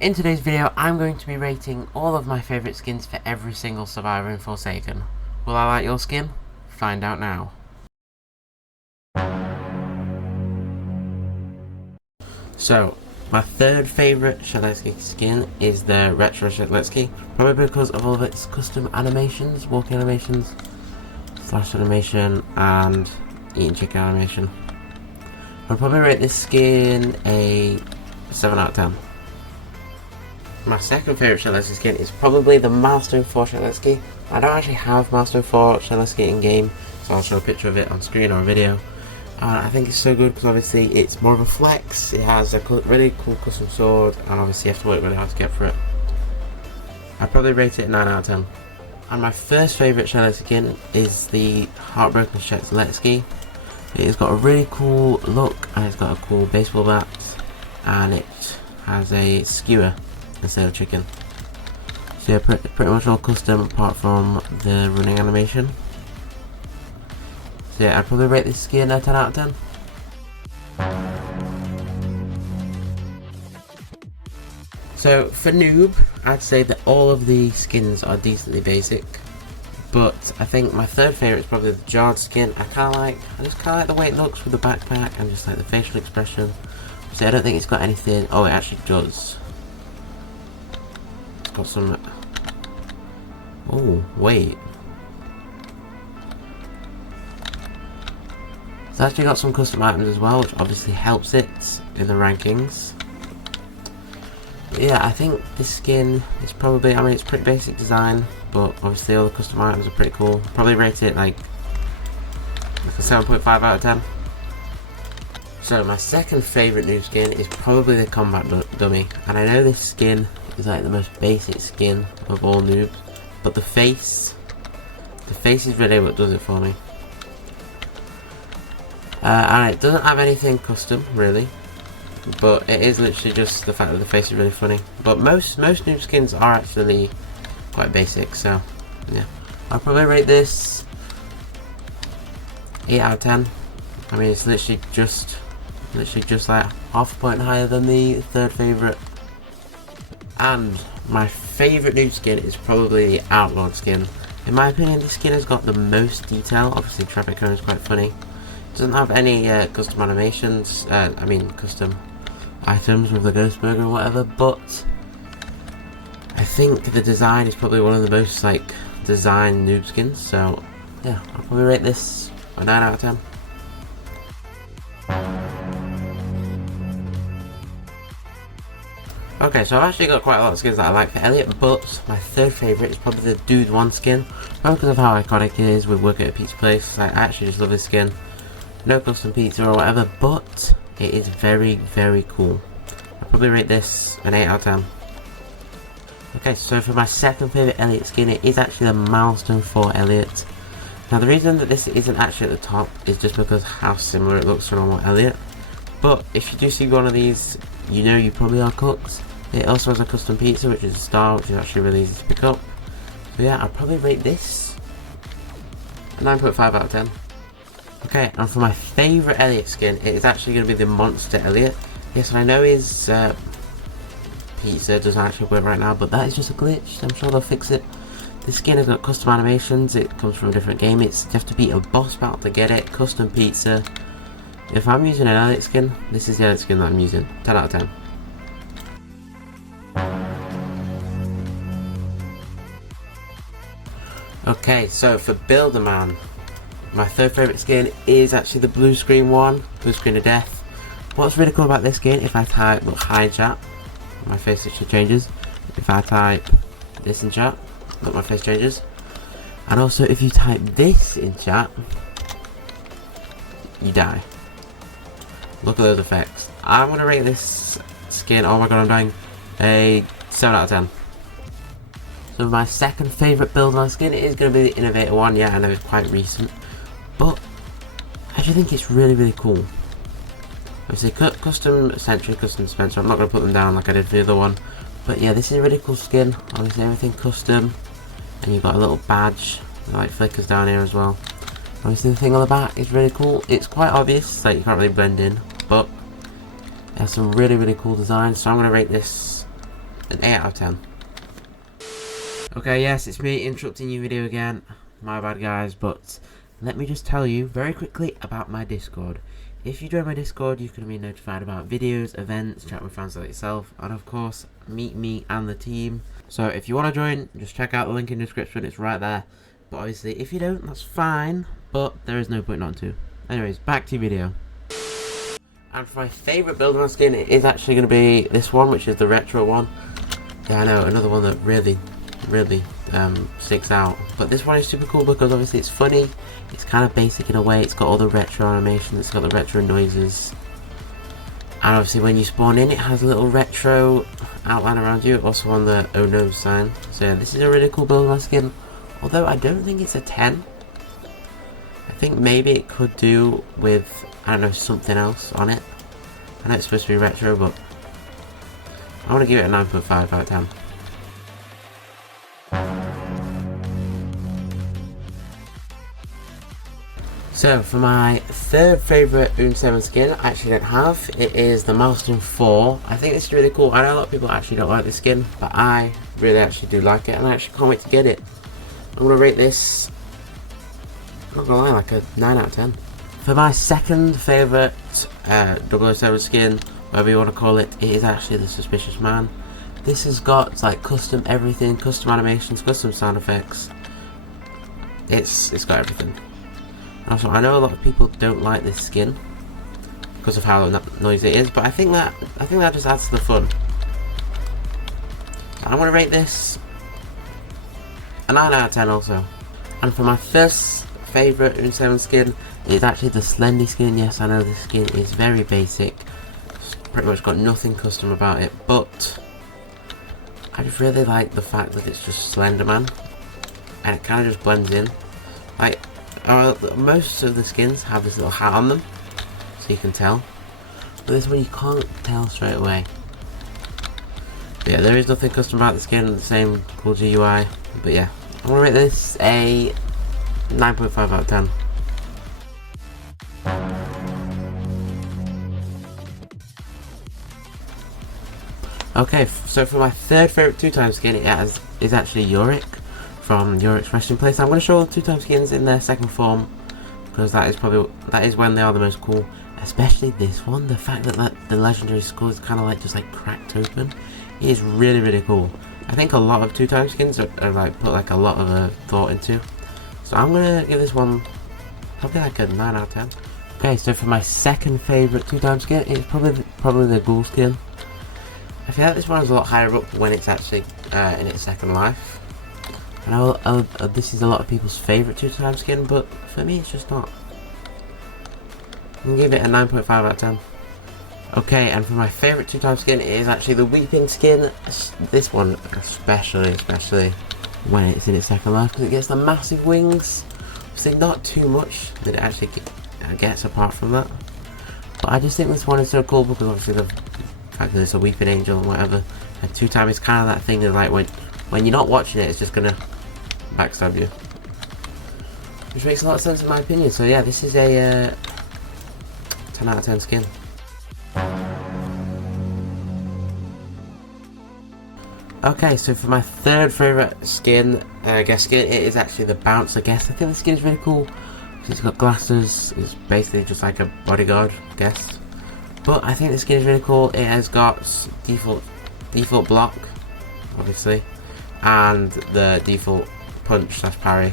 In today's video, I'm going to be rating all of my favourite skins for every single survivor in Forsaken. Will I like your skin? Find out now. So, my third favourite Sheletsky skin is the Retro Sheletsky, probably because of all of its custom animations, walking animations, slash animation, and eating chicken animation. I'd probably rate this skin a 7 out of 10. My second favourite Sheletsky skin is probably the Milestone 4 Sheletsky. I don't actually have Milestone 4 Sheletsky in game, so I'll show a picture of it on screen or a video. I think it's so good because obviously it's more of a flex, it has a really cool custom sword, and obviously you have to work really hard to get for it. I'd probably rate it a 9 out of 10. And my first favourite Sheletsky skin is the Heartbroken Sheletsky. It's got a really cool look, and it's got a cool baseball bat, and it has a skewer instead of chicken. So yeah, pretty much all custom apart from the running animation. So yeah, I'd probably rate this skin a 10 out of 10. So for noob, I'd say that all of the skins are decently basic, but I think my third favourite is probably the Jarred skin. I just kinda like the way it looks with the backpack and just like the facial expression. So I don't think it's got anything. Oh, it actually does. It's got some. Oh wait. It's actually got some custom items as well, which obviously helps it in the rankings. But yeah, I think this skin is probably, I mean, it's pretty basic design, but obviously all the custom items are pretty cool. Probably rate it like a 7.5 out of 10. So my second favourite new skin is probably the Combat Dummy, and I know this skin is like the most basic skin of all noobs, but the face is really what does it for me. And it doesn't have anything custom really, but it is literally just the fact that the face is really funny. But most noob skins are actually quite basic, so yeah, I'll probably rate this 8 out of 10. I mean, it's literally just like half a point higher than the third favourite. And my favourite noob skin is probably the Outlawed skin. In my opinion, this skin has got the most detail. Obviously Traffic Cone is quite funny. Doesn't have any custom animations, I mean custom items with the Ghost Burger or whatever, but I think the design is probably one of the most like designed noob skins, so yeah, I'll probably rate this a 9 out of 10. Okay, so I've actually got quite a lot of skins that I like for Elliot, but my third favourite is probably the Dude 1 skin, probably because of how iconic it is with working at a pizza place. Like, I actually just love this skin. No custom pizza or whatever, but it is very, very cool. I'll probably rate this an 8 out of 10. Okay, so for my second favourite Elliot skin, it is actually the Milestone 4 Elliot. Now the reason that this isn't actually at the top is just because how similar it looks to normal Elliot. But if you do see one of these, you know you probably are cooked. It also has a custom pizza, which is a star, which is actually really easy to pick up. So yeah, I'll probably rate this a 9.5 out of 10. Okay, and for my favourite Elliot skin, it is actually going to be the Monster Elliot. Yes, and I know his pizza doesn't actually work right now, but that is just a glitch. I'm sure they'll fix it. This skin has got custom animations. It comes from a different game. You have to beat a boss battle to get it. Custom pizza. If I'm using an Elliot skin, this is the Elliot skin that I'm using. 10 out of 10. Okay, so for Builder Man, my third favourite skin is actually the blue screen one, blue screen of death. What's really cool about this skin, if I type, look, hi in chat, my face actually changes. If I type this in chat, look, my face changes. And also if you type this in chat, you die. Look at those effects. I'm going to rate this skin, oh my god, I'm dying, a 7 out of 10. So my second favourite build on skin is going to be the Innovator one. Yeah, I know it's quite recent, but I actually think it's really, really cool. Obviously custom Sentry, custom Spencer, I'm not going to put them down like I did for the other one. But yeah, this is a really cool skin. Obviously everything custom, and you've got a little badge that like flickers down here as well. Obviously the thing on the back is really cool. It's quite obvious, like you can't really blend in, but it has some really, really cool designs. So I'm going to rate this an 8 out of 10. Okay, yes, it's me interrupting your video again. My bad, guys, but let me just tell you very quickly about my Discord. If you join my Discord, you can be notified about videos, events, chat with friends like yourself, and of course, meet me and the team. So if you want to join, just check out the link in the description, it's right there. But obviously, if you don't, that's fine, but there is no point not to. Anyways, back to your video. And for my favourite build on my skin, it is actually going to be this one, which is the retro one. Yeah, I know, another one that really sticks out. But this one is super cool because obviously it's funny, it's kind of basic in a way, it's got all the retro animation, it's got the retro noises. And obviously when you spawn in, it has a little retro outline around you, also on the oh no sign. So yeah, this is a really cool build on my skin, although I don't think it's a 10. I think maybe it could do with, I don't know, something else on it. I know it's supposed to be retro, but I want to give it a 9.5 out of 10. So for my third favourite Oom 7 skin, I actually don't have, it is the Milestone 4. I think this is really cool. I know a lot of people actually don't like this skin, but I really actually do like it, and I actually can't wait to get it. I'm going to rate this, I'm not going to lie, like a 9 out of 10. For my second favourite 007 skin, whatever you want to call it, it is actually the Suspicious Man. This has got like custom everything, custom animations, custom sound effects. It's got everything. Also, I know a lot of people don't like this skin because of how noisy it is, but I think that just adds to the fun. So I'm going to rate this a 9 out of 10 also. And for my first favourite Oom 7 skin, it's actually the Slendy skin. Yes, I know this skin is very basic. It's pretty much got nothing custom about it, but I just really like the fact that it's just Slender Man, and it kind of just blends in. Like, most of the skins have this little hat on them, so you can tell. But this one you can't tell straight away. But yeah, there is nothing custom about the skin, the same cool GUI. But yeah, I'm gonna rate this a 9.5 out of 10. Okay, so for my third favourite 2-time skin, it is actually Yorick from Yorick's Resting Place. I'm going to show all the 2-time skins in their second form because that is when they are the most cool. Especially this one, the fact that the legendary skull is kind of like just like cracked open. It is really cool. I think a lot of 2-time skins are like put like a lot of thought into. So I'm going to give this one probably like a 9 out of 10. Okay, so for my second favourite 2-time skin, it's probably the Ghoul skin. I feel like this one is a lot higher up when it's actually in its second life. I know this is a lot of people's favourite 2-time skin, but for me it's just not. I'm going to give it a 9.5 out of 10. Okay, and for my favourite 2-time skin, it is actually the Weeping skin. This one especially when it's in its second life, because it gets the massive wings. So not too much that it actually gets apart from that. But I just think this one is so cool because obviously the fact that it's a Weeping Angel and whatever. And 2-time is kind of that thing that like when you're not watching it, it's just gonna backstab you. Which makes a lot of sense in my opinion. So yeah, this is a 10 out of 10 skin. Okay, so for my third favourite skin, guest skin, it is actually the Bouncer guest. I think the skin is really cool because it's got glasses. It's basically just like a bodyguard guest. But I think the skin is really cool. It has got default block, obviously, and the default punch / parry.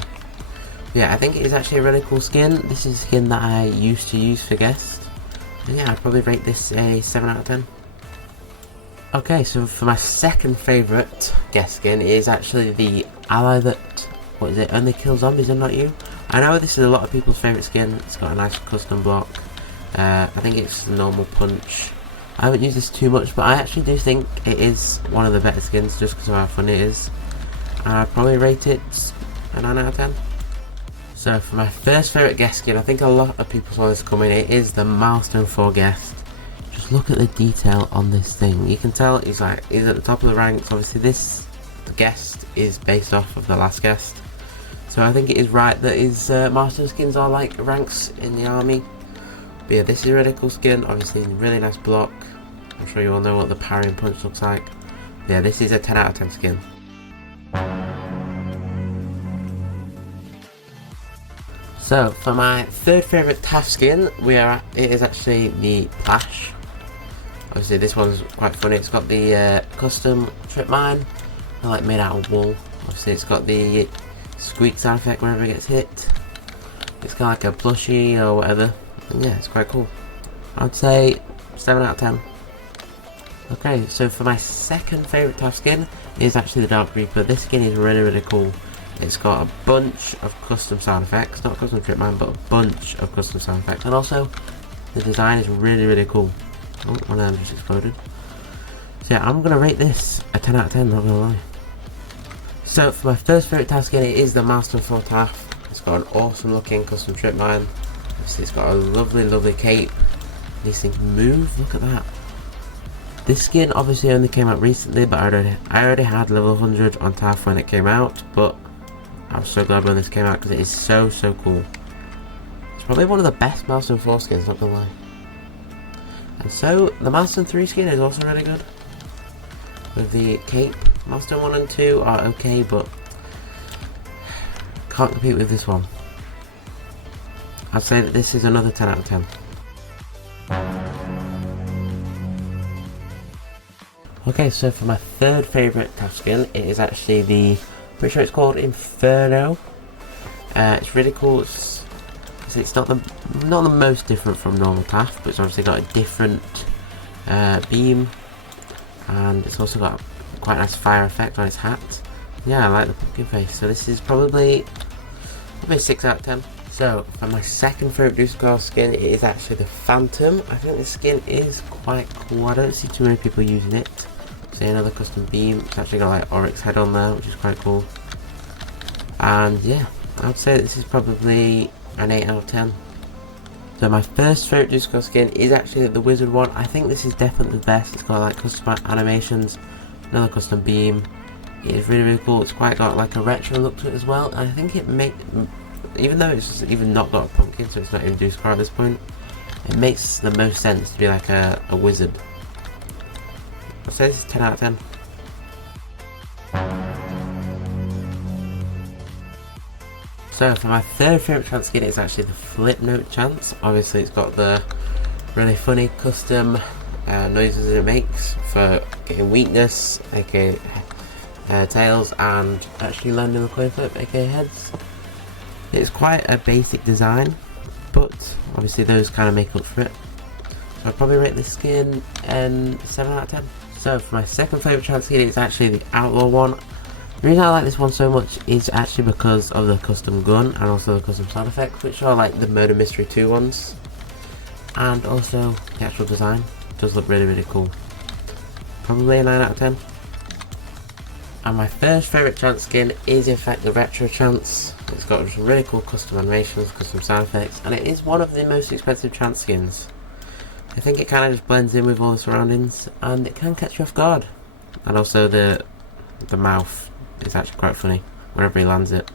Yeah, I think it is actually a really cool skin. This is a skin that I used to use for guest. And yeah, I'd probably rate this a 7 out of 10. Okay, so for my second favourite guest skin is actually the ally that, what is it, only kills zombies and not you. I know this is a lot of people's favourite skin. It's got a nice custom block. I think it's the normal punch. I haven't used this too much, but I actually do think it is one of the better skins just because of how fun it is. I'd probably rate it a 9 out of 10. So for my first favourite guest skin, I think a lot of people saw this coming. It is the Milestone 4 guest. Just look at the detail on this thing. You can tell he's at the top of the ranks. Obviously this guest is based off of the last guest. So I think it is right that his Milestone skins are like ranks in the army. But yeah, this is a really cool skin. Obviously really nice block. I'm sure you all know what the parry and punch looks like. Yeah, this is a 10 out of 10 skin. So for my third favourite TAF skin, it is actually the Plash. Obviously this one's quite funny. It's got the custom trip mine, like made out of wool. Obviously it's got the squeak sound effect whenever it gets hit. It's kind of like a plushie or whatever. And yeah, it's quite cool. I'd say 7 out of 10. Okay, so for my second favourite TAF skin is actually the Dark Reaper. This skin is really cool. It's got a bunch of custom sound effects, not custom trip man, but a bunch of custom sound effects. And also, the design is really cool. Oh, one of them just exploded. So yeah, I'm going to rate this a 10 out of 10, not going to lie. So for my first favourite TAF skin, it is the Milestone 4 TAF. It's got an awesome looking custom trip mine. It's got a lovely cape. These things move, look at that. This skin obviously only came out recently, but I already had level 100 on TAF when it came out, but I'm so glad when this came out because it is so cool. It's probably one of the best Milestone 4 skins, not gonna lie. And so the Milestone 3 skin is also really good with the cape. Milestone 1 and 2 are okay, but can't compete with this one. I'd say that this is another 10 out of 10. Okay, so for my third favourite TAF skin, it is actually the, pretty sure it's called Inferno. It's really cool. It's not the most different from normal TAF, but it's obviously got a different beam, and it's also got quite a nice fire effect on its hat. Yeah, I like the pumpkin face. So this is probably 6 out of 10. So for my second favourite Boost Squad skin, it is actually the Phantom. I think this skin is quite cool. I don't see too many people using it. See another custom beam. It's actually got like Oryx head on there, which is quite cool. And yeah, I'd say this is probably an 8 out of 10. So my first favourite Boost Squad skin is actually the Wizard one. I think this is definitely the best. It's got like custom animations, another custom beam. It is really cool. It's quite got like a retro look to it as well. And I think it makes, even though it's even not got a pumpkin, so it's not even Deuce Car at this point, it makes the most sense to be like a wizard. I'd say this is 10 out of 10. So for my third favourite chance skin, it's actually the Flip Note chance. Obviously it's got the really funny custom noises it makes for getting weakness, aka tails, and actually landing the coin flip, aka heads. It's quite a basic design, but obviously those kind of make up for it. So I'd probably rate this skin 7 out of 10. So for my second favourite chance skin, it's actually the Outlaw one. The reason I like this one so much is actually because of the custom gun and also the custom sound effects, which are like the Murder Mystery 2 ones. And also the actual design does look really cool. Probably a 9 out of 10. And my first favourite chance skin is in fact the Retro chance. It's got some really cool custom animations, custom sound effects, and it is one of the most expensive chance skins. I think it kind of just blends in with all the surroundings, and it can catch you off guard. And also the mouth is actually quite funny whenever he lands it.